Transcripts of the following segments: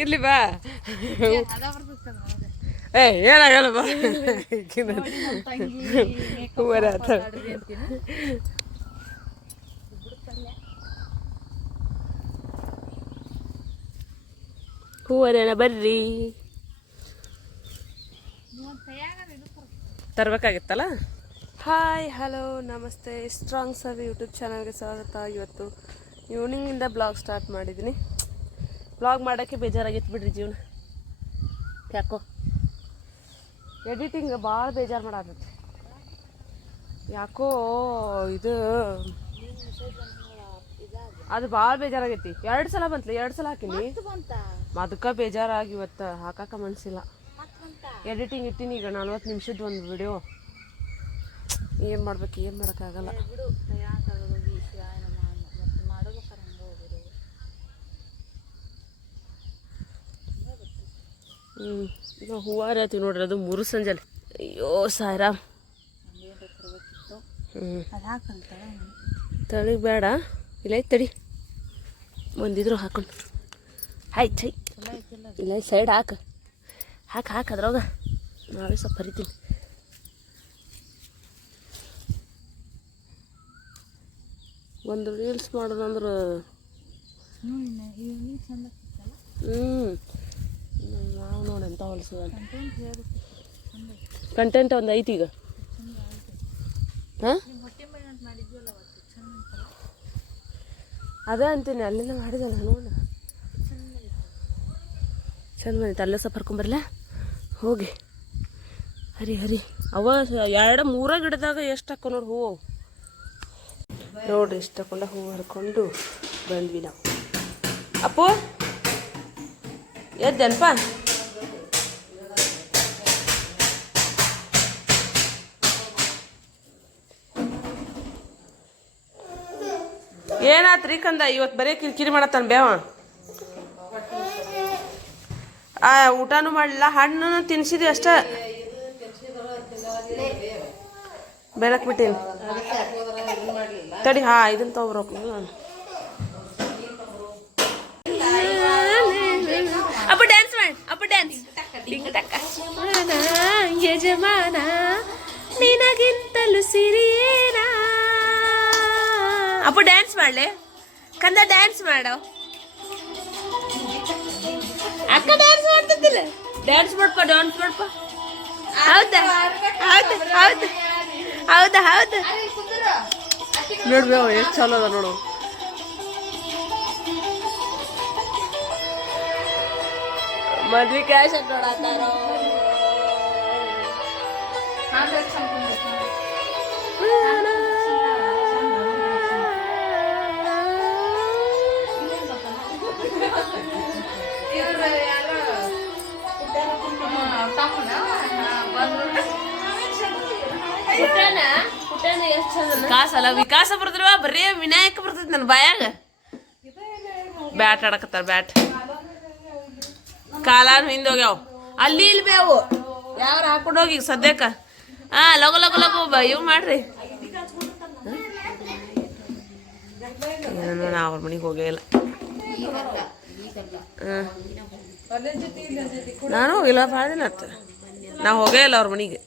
ಇರ್ಲಿ ಬಾ ಏ ಏನಾಗಲ್ಲ ಬಾ ಹೂವರ ಹೂವರೇನ ಬರ್ರಿ ತರಬೇಕಾಗಿತ್ತಲ್ಲ. ಹಾಯ್ ಹಲೋ ನಮಸ್ತೆ, ಸ್ಟ್ರಾಂಗ್ ಸರ್ ಯೂಟ್ಯೂಬ್ ಚಾನಲ್ಗೆ ಸ್ವಾಗತ. ಇವತ್ತು ಈವ್ನಿಂಗಿಂದ ಬ್ಲಾಗ್ ಸ್ಟಾರ್ಟ್ ಮಾಡಿದ್ದೀನಿ. ಬ್ಲಾಗ್ ಮಾಡೋಕ್ಕೆ ಬೇಜಾರಾಗಿತ್ತು ಬಿಡ್ರಿ ಜೀವನ. ಯಾಕೋ ಎಡಿಟಿಂಗ್ ಭಾಳ ಬೇಜಾರು ಮಾಡಾಕತ್ತೆ. ಯಾಕೋ ಇದು ಅದು ಭಾಳ ಬೇಜಾರಾಗೈತಿ. 2 ಸಲ ಬಂತಲ್ಲ, 2 ಸಲ ಹಾಕಿನಿ, ಅದಕ್ಕೆ ಬೇಜಾರಾಗಿ ಇವತ್ತು ಹಾಕಾಕ ಮನಸ್ಸಿಲ್ಲ. ಎಡಿಟಿಂಗ್ ಇಟ್ಟಿನಿ ಈಗ 40 ನಿಮಿಷದ ಒಂದು ವಿಡಿಯೋ. ಏನು ಮಾಡ್ಬೇಕು, ಏನು ಮಾಡೋಕ್ಕಾಗಲ್ಲ. ಈಗ ಹೂವಾರ ಆಯ್ತೀವಿ ನೋಡ್ರಿ, ಅದು 3 ಸಂಜೆಲಿ. ಅಯ್ಯೋ ಸಾಯ್ರಾಮ್. ತಳಿಗೆ ಬೇಡ, ಇಲ್ಲ ತಡಿ ಒಂದಿದ್ರು ಹಾಕೊಂಡು ಆಯ್ತು. ಇಲ್ಲ ಸೈಡ್ ಹಾಕು ಅದ್ರಾಗ ನಾಳೆ ಸ್ವಲ್ಪ ಹರಿತೀನಿ. ಒಂದು ರೀಲ್ಸ್ ಮಾಡೋದು ಅಂದ್ರೆ ನಾವು ನೋಡಿ ಎಂತ ಹೊಲ್ಸು ಕಂಟೆಂಟ್ ಒಂದು ಐತಿ ಈಗ. ಹಾಂ ಅದೇ ಅಂತೀನಿ, ಅಲ್ಲೆಲ್ಲ ಮಾಡಿದಲ್ಲ ನೋಡಿ ಚಂದ ಬಂದೈತೆ. ಅಲ್ಲೇ ಸ್ವಲ್ಪ ಹರ್ಕೊಂಬರ್ಲ ಹೋಗಿ ಹರಿ ಅವ 2-3 ಗಿಡದಾಗ ಎಷ್ಟು ಹಾಕೋ ನೋಡಿ ಹೂವು ನೋಡ್ರಿ. ಇಷ್ಟು ಹಾಕೊಂಡ ಹೂವು ಹರ್ಕೊಂಡು ಬಂದ್ವಿ ನಾವು. ಅಪ್ಪು ಎದ್ದೇನಪ್ಪ? ಏನಾತ್ರಿ ಕಂದ? ಇವತ್ತು ಬರೀ ಕಿರಿಕಿರಿ ಮಾಡತ್ತಾನ ಬೇವ. ಊಟನೂ ಮಾಡಲಿಲ್ಲ, ಹಣ್ಣು ತಿನ್ಸಿದ್ವಿ ಅಷ್ಟ. ಬೆಳಕ್ ಬಿಟ್ಟೀನಿ ತಡಿ. ಇದನ್ನ ತಗೋಬ್ರಕ್. ಅಪ್ಪ ಡ್ಯಾನ್ಸ್ ಮಾಡಿ, ಅಪ್ಪ ಡ್ಯಾನ್ಸ್. ಯಜಮಾನ ನಿನಗಿಂತಲೂ ಸಿರಿಯೇನಾ. ಅಪ್ಪ ಡ್ಯಾನ್ಸ್ ಮಾಡ್ಲೆ ಕಂದ, ಡ್ಯಾನ್ಸ್ ಮಾಡೋ. ಅಕ್ಕ ಡ್ಯಾನ್ಸ್ ಮಾಡ್ತಿದ್ದಿಲ್ಲ, ಡ್ಯಾನ್ಸ್ ಮಾಡ್ಪ. ಹೌದಾ ನೋಡ್ಬೇವ ಎಷ್ಟು ಚಲೋ ಅದ ನೋಡು. ಮದ್ವಿ ಕ್ಯಾಶ್ ನೋಡತ್ತಾರೋ. ಕಾಸಲ್ಲ ವಿಕಾಸ ಬರ್ದ್ರವ, ಬರೀ ವಿನಾಯಕ ಬರ್ತೈತಿ ನನ್ನ ಬಾಯಾಗ. ಬ್ಯಾಟ್ ಆಡಕತ್ತಾರ, ಬ್ಯಾಟ್ ಕಾಲಾನು ಹಿಂದೋಗ್ಯಾವ. ಅಲ್ಲಿ ಇಲ್ಲಿ ಬೇವು ಯಾರು ಹಾಕೊಂಡೋಗಿ ಈಗ ಸದ್ಯಕ್ಕ. ಲಗು ಇವ್ ಮಾಡ್ರಿ. ನಾ ಅವ್ರ ಮನೆಗೆ ಹೋಗೇ ಇಲ್ಲ. ನಾನು ಹೋಗಿಲ್ಲ, ಭಾಳ ದಿನ ಆಯ್ತು ನಾ ಹೋಗೇ ಇಲ್ಲ ಅವ್ರ ಮನೆಗೆ.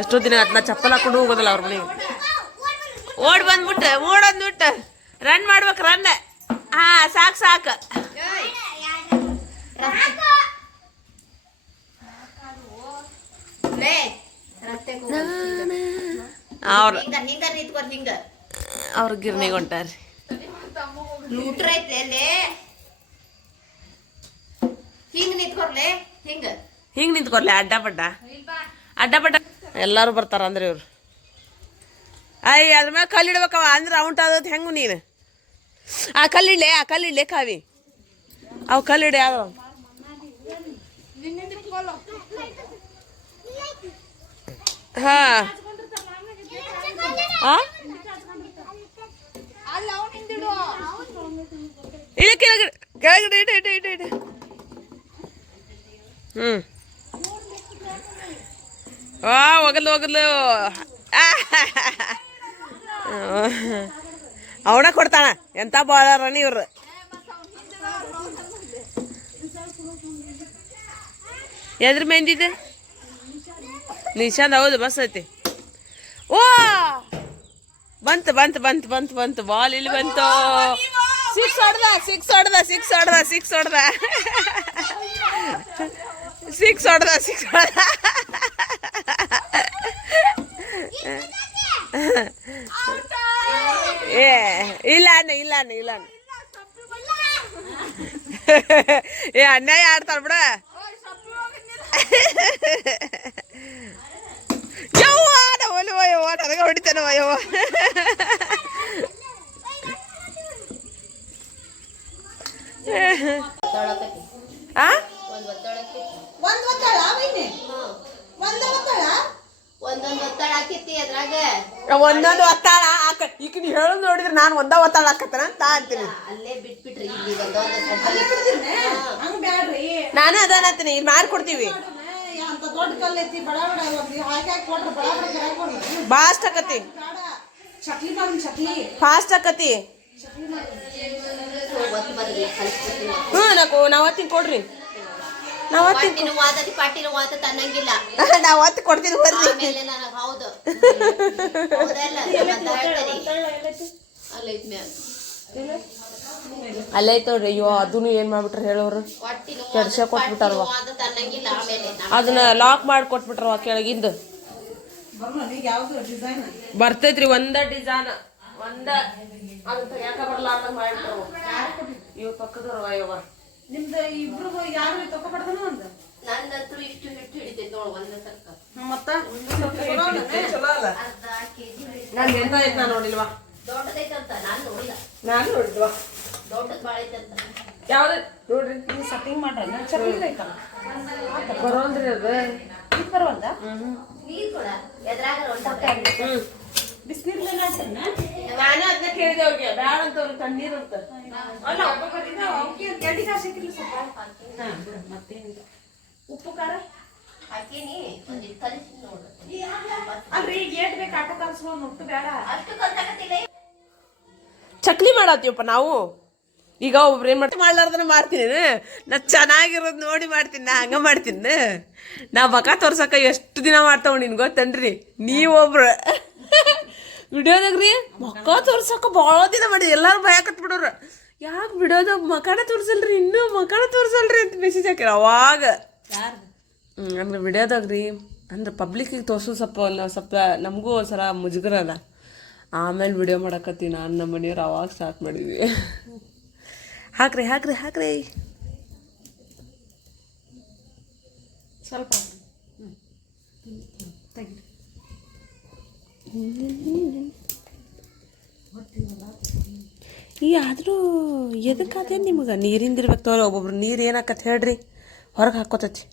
ಎಷ್ಟೋ ದಿನ ಆಯ್ತು ನಾ ಚಪ್ಪಲ್ ಹಾಕೊಂಡು ಹೋಗೋದಿಲ್ಲ ಅವ್ರ ಮನೆಗೆ. ಓಡ್ ಬಂದ್ಬಿಟ್ಟು ರನ್ ಮಾಡ್ಬೇಕು, ರನ್. ಸಾಕು ಅವ್ರ ಗಿರ್ನಿಗೆ ಹೊಂಟಾರ್ರಿ. ಹಿಂಗ್ ನಿಂತ್ಕೊರ್ಲೆ ಅಡ್ಡಪಡ್ಡ ಎಲ್ಲಾರು ಬರ್ತಾರ ಅಂದ್ರೆ ಇವ್ರು. ಅದ್ರ ಮ್ಯಾಗ ಕಲ್ಲಿಡ್ಬೇಕವ, ಅಂದ್ರೆ ಔಂಟ್ ಆದದ್ ಹೆಂಗು ನೀನು. ಕಲ್ಲಿಡ್ಲೆ ಕಾವಿ, ಅವು ಕಲ್ಲಿಡೆ ಯಾವ. ಕೆಳಗಡೆ ಇಡ. ಹೋಗಲು ಅವನ ಕೊಡ್ತಾನ. ಎಂತ ಬಾಳಾರನಿ ಇವ್ರು. ಎದ್ರ ಮೆಂದಿದೆ ನಿಶಾಂತ್ ಹೌದು ಬಸ್ ಐತಿ ಓ ಬಂತು ಬಂತು ಬಂತು ಬಂತು ಬಂತು ಬಾಲ್ ಇಲ್ಲಿ ಬಂತು ಸಿಕ್ಸ್ ಹೊಡ್ದ ಸಿಕ್ಸ್ ಹೊಡ್ದ ಸಿಕ್ಸ್ ಹೊಡ್ದ ಸಿಕ್ಸ್ ಹೊಡ್ದ ಸಿಕ್ಸ್ ಹೊಡ್ದ ಸಿಕ್ಸ್ ಹೊಡ್ದ ಏ ಇಲ್ಲ ಅಣ್ಣ ಇಲ್ಲ ಅಣ್ಣ ಇಲ್ಲ ಅಣ್ಣ ಏ ಅನ್ಯಾಯ ಆಡ್ತಾರ ಬಿಡ ಯವ್ವ ಒಲವ ಯವ್ವ ನನಗ ಹೊಡಿತಾನವ ಯವ್ವ ಆ ಒಂದೊಂದು ಒತ್ತಾಳ ಈಗ ನೀವು ಹೇಳೋದು ನೋಡಿದ್ರೆ ನಾನು ಒಂದ ಒತ್ತಾಳ ಹಾಕತ್ತನ ಅಂತ ಅಂತೀನಿ ನಾನು ಅದಾನತ್ತೀನಿ ಇಲ್ಲಿ ಮಾಡ್ಕೊಡ್ತೀವಿ ಫಾಸ್ಟ್ ಆಕತಿ ಫಾಸ್ಟ್ ಆಕತಿ ಹ್ಞೂ ನಾವು ಹೊತ್ತಿನ ಕೊಡ್ರಿ ನಾವು ಹೊತ್ತು ಕೊಡ್ತೀನಿ ಬರ್ರಿ ಅಲ್ಲೈತ್ ನೋಡ್ರಿ ಅಯ್ಯೋ ಅದನ್ನು ಏನ್ ಮಾಡ್ಬಿಟ್ರ ಹೇಳೋರು ಕೆಡ್ಸ ಕೊಟ್ಬಿಟ್ಟಾರವ ಅದನ್ನ ಲಾಕ್ ಮಾಡಿ ಕೊಟ್ಬಿಟ್ರವ ಕೆಳಗಿಂದ ಬರ್ತೈತ್ರಿ ಒಂದ ಡಿಸೈನ್ ಒಂದ ಯಾಕ ಬರ್ಲಾರ್ದ ಮಾಡ್ಬಿಟ್ರವ ಇವ್ ಪಕ್ಕದವ್ರವ ಯವ್ವ ನಿಮ್ದು ಇಬ್ರು ಯಾರು ತಗೊಬಾರ್ದನ ಒಂದು ನಂದಂತೂ ಇಷ್ಟು ಹಿಟ್ಟು ಹಿಡಿತೈತಿ ನೋಡು ಒಂದ ಸರ್ಕ ಮತ್ತ ಚಲೋ ಅಲ್ಲ ನಾನು ಎಂತ ಐತ್ ನಾನು ನೋಡಿಲ್ವಾ ದೊಡ್ಡದೈತಂತ ನಾನು ನೋಡಿಲ್ವಾ ದೊಡ್ಡದ್ ಬಾಳ ಐತಂತ ಯಾವ್ದು ನೋಡ್ರಿ ನೀವು ಸೆಟ್ಟಿಂಗ್ ಮಾಡೋಣ ಚಪ್ಲಿ ಐತಲ್ಲ ಬರೋಲ್ರಿ ಅದು ಇದು ಬರೋಲ್ದ ನೀರು ಕೂಡ ಎದ್ರಾಗ ಒಂದು ಬಿಸಿನೀರು ನಾನು ಅದನ್ನ ಕೇಳಿದೆ ಅವ್ರಿಗೆ ಬ್ಯಾಡ ಅಂತ ಅವ್ರು ತಣ್ಣೀರು ಅಂತ ಮತ್ತೇನಿಲ್ಲ ಉಪ್ಪು ಖಾರ ಹಾಕೀನಿ ಅಲ್ರಿ ಈಗ ಏಟ್ ಬೇಕು ಆಟೋ ಕಲ್ಸ್ಕೊ ಮುಟ್ಟು ಬೇಡ ಅಷ್ಟು ಕಲ್ಸಾಕತ್ತಿಲ್ಲ ಚಕ್ಲಿ ಮಾಡತ್ತೀವಪ್ಪ ನಾವು ಈಗ ಒಬ್ರು ಏನ್ ಮಾಡ್ಲಾರ್ದನ ಮಾಡ್ತೀನಿ ನಾ ಚೆನ್ನಾಗಿರೋದು ನೋಡಿ ಮಾಡ್ತೀನಿ ನಾ ಹಂಗ ಮಾಡ್ತೀನಿ ನಾ ಮಕ ತೋರ್ಸಕ ಎಷ್ಟು ದಿನ ಮಾಡ್ತಾವ ನಿನ್ ಗೊತ್ತನ್ರಿ ನೀವೊಬ್ರು ವಿಡಿಯೋದಾಗ್ರಿ ಮಕ್ಕ ತೋರ್ಸಕ ಭಾಳ ದಿನ ಮಾಡಿ ಎಲ್ಲಾರು ಭಯಕತ್ ಬಿಡೋರು ಯಾಕೆ ವಿಡಿಯೋದಾಗ ಮಕಾನ ತೋರ್ಸಲ್ರಿ ಇನ್ನೂ ಮಕಾನ ತೋರ್ಸಲ್ರಿ ಅಂತ ಮೆಸೇಜ್ ಹಾಕಿರ ಅವಾಗ ಅಂದ್ರೆ ವಿಡಿಯೋದಾಗ್ರಿ ಅಂದ್ರೆ ಪಬ್ಲಿಕ್ಕಿಗೆ ತೋರ್ಸೋದು ಸ್ವಲ್ಪ ನಮಗೂ ಒಂದ್ಸಲ ಮುಜುಗರ ಅದ ಆಮೇಲೆ ವಿಡಿಯೋ ಮಾಡಕತ್ತೀನಿ ನಾನು ನಮ್ಮ ಮನೆಯವ್ರು ಅವಾಗ ಸ್ಟಾರ್ಟ್ ಮಾಡಿದ್ವಿ ಹಾಕ್ರಿ ಹಾಕ್ರಿ ಹಾಕ್ರಿ ಸ್ವಲ್ಪ ತೆಗಿ ಈ ಆದರೂ ಎದಕ್ಕಾದೆ ನಿಮಗೆ ನೀರಿಂದಿರ್ಬೇಕು ತೋರ ಒಬ್ಬೊಬ್ರು ನೀರು ಏನಾಕತ್ ಹೇಳ್ರಿ ಹೊರಗೆ ಹಾಕೋತೈತಿ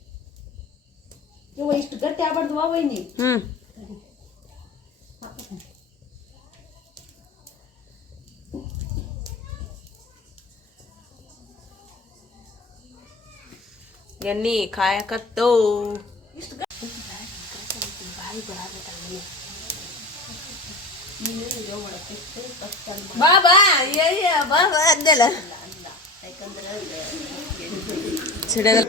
ಇಷ್ಟು ಗಟ್ಟಿ ಆಗ್ಬಾರ್ದು ವೈನಿ ಎಣ್ಣೆ ಕಾಯಕತ್ತೋ ಬಾ ಬಾ ಅಯ್ಯ ಬಾ ಬಾ ಅಂದೆಲ್ಲ ಸಿಡಿಯದ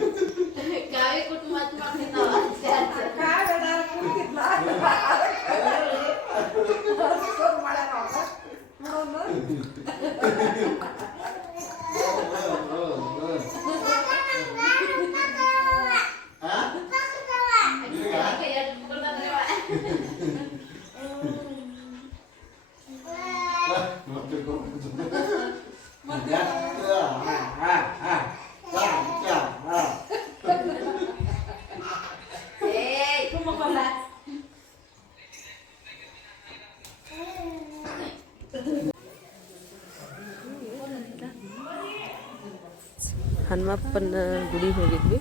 ಹನುಮಪ್ಪನ ಗುಡಿಗೆ ಹೋಗಿದ್ವಿ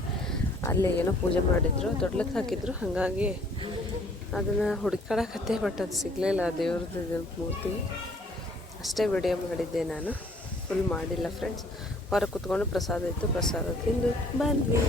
ಅಲ್ಲೇ ಏನೋ ಪೂಜೆ ಮಾಡಿದ್ರು ದೊಡ್ಡಲಕ್ಕೆ ಹಾಕಿದ್ರು ಹಾಗಾಗಿ ಅದನ್ನು ಹುಡುಕಾಡಕತ್ತೆ ಬಟ್ ಅದು ಸಿಗಲಿಲ್ಲ ದೇವ್ರದ್ದು ಮೂರ್ತಿ ಅಷ್ಟೇ ವಿಡಿಯೋ ಮಾಡಿದ್ದೆ ನಾನು ಫುಲ್ ಮಾಡಿಲ್ಲ ಫ್ರೆಂಡ್ಸ್ ಹೊರಗೆ ಕೂತ್ಕೊಂಡು ಪ್ರಸಾದ ಇತ್ತು ಪ್ರಸಾದ ತಿಂದು ಬಂದ್ವಿ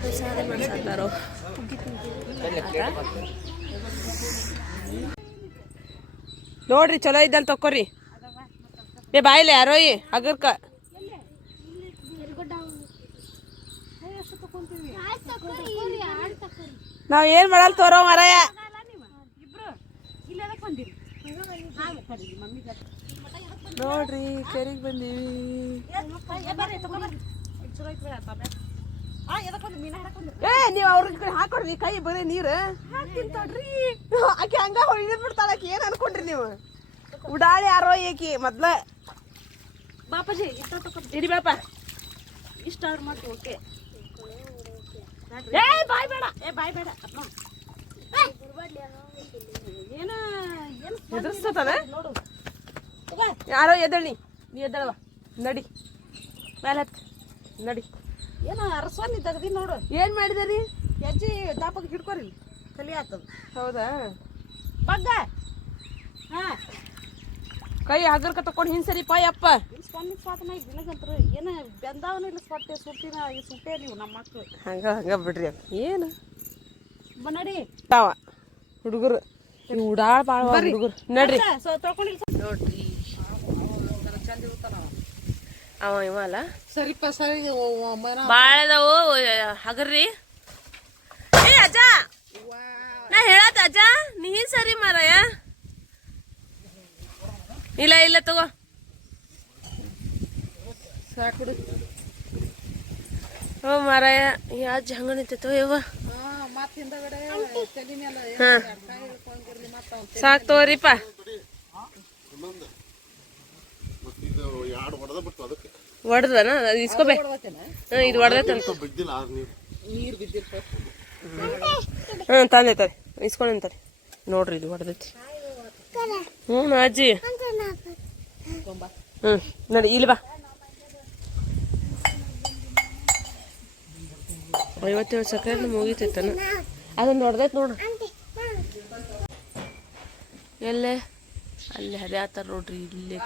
ಪ್ರಸಾದ ಮಾಡ್ಸತ್ತಾರೋ ನೋಡ್ರಿ ಚಲೋ ಇದ್ದಲ್ಲಿ ತಕೋರಿ ಏ ಬಾಯಿಲೆ ಯಾರೋಯಿ ಅಗರ್ಕ ನಾವ್ ಏನ್ ಮಾಡಲ್ ತೋರೋ ಮರಯ ನೋಡ್ರಿ ಕೆರೆಗೆ ಬಂದೀವಿ ಏ ನೀವ್ ಅವ್ರಿಗೆ ಹಾಕೊಡ್ರಿ ಕೈ ಬರೀ ನೀರು ಆಕೆ ಹಂಗ ಹೊಳಿದ್ ಬಿಡ್ತಾಳ ಆಕಿ ಏನ್ ಅನ್ಕೊಂಡ್ರಿ ನೀವು ಉಡಾಳಿ ಯಾರೋ ಏಕಿ ಮೊದ್ಲ ಬಾಪಾಜಿ ಇಡಿ ಬಾಪ ಇಷ್ಟ ಆರ್ಡರ್ ಮಾಡ್ತೀವಿ ಓಕೆ ಏ ಬಾಯ್ ಬೇಡ ಏನ ಎದುರಿಸ್ತದ ಯಾರೋ ಎದ್ದಳಿ ನೀ ಎದ್ದಳವ ನಡಿ ಮೇಲೆ ಹತ್ ನಡಿ ಏನ ಅರಸ್ವಾನಿ ತೆಗ್ದಿ ನೋಡು ಏನ್ ಮಾಡಿದರಿ ಹೆಜ್ಜಿ ದಾಪಕ್ ಹಿಡ್ಕೊರಿ ಕಲಿ ಆತದ ಹೌದಾ ಬಗ್ಗ ಹಾ ಕೈ ಹಗರ್ಕ ತಕೊಂಡ್ ಹಿಂಸರಿ ಪಾಯ್ ಅಪ್ಪ ಸ್ವಾಮಿ ಸ್ವಾತನ ದಿನಗಂತ್ರ ಏನ ಬೆಂದಾವನ ಇಲ್ಲ ಸ್ಪಟ್ಟೆ ಸುಟ್ಟಿನ ಈ ಸುಟ್ಟೆ ನೀವು ನಮ್ಮ ಮಕ್ಕಳು ಹಂಗ ಬಿಡ್ರಿ ಏನು ನಡಿ ತಾವ ಹುಡುಗರು ಉಡಾಳ್ ಬಾಳ ಹುಡುಗರು ನಡ್ರಿ ನೋಡ್ರಿ ಚಂದ ಅವ ಇವ ಅಲ್ಲ ಸರಿಪ್ಪ ಸರಿ ಬಾಳ ಅದಾವು ಹಗರ್ರಿ ಏ ಅಜ್ಜ ನಾ ಹೇಳತ್ತ ಅಜ್ಜ ನೀ ಸರಿ ಮಾರಾಯ ಇಲ್ಲ ತಗೋ ಸಾಕಿಡು ಓ ಮಾರಾಯ ಯಾ ಅಜ್ಜ ಹಂಗ ನಿಂತೈತೋ ಯವ್ವ ಮತ್ತ ಹಿಂದಗಡೆ ತಲೆ ಮೇಲೆ ಹಾ ಕೈ ಹಿಡ್ಕೊಂಡಿರ್ಲಿ ಮತ್ತ ಸಾಕ್ ತಗೋರಿಪ್ಪ ಹೊಡೆದನ ಇಸ್ಕೋಬೇ ಇದು ಹೊಡೆದೈತಂತ ನೀರ್ ಬಿದ್ದಿರ್ತ ತಂದೆ ಇಸ್ಕೊಂಡಂತಾರೆ ನೋಡ್ರಿ ಇದು ಹೊಡೆದೈತಿ ಅಜ್ಜಿ ನಡಿ ಇಲ್ಲಿ ಬಾ 57 ಸೆಕೆಂಡ್ ಮುಗಿತೈತನ ಅದನ್ನ ಹೊಡೆದೈತಿ ನೋಡು ಎಲ್ಲೇ ಅಲ್ಲಿ ಹರಿಯಾತಾರ ನೋಡ್ರಿ ಇಲ್ಲೇ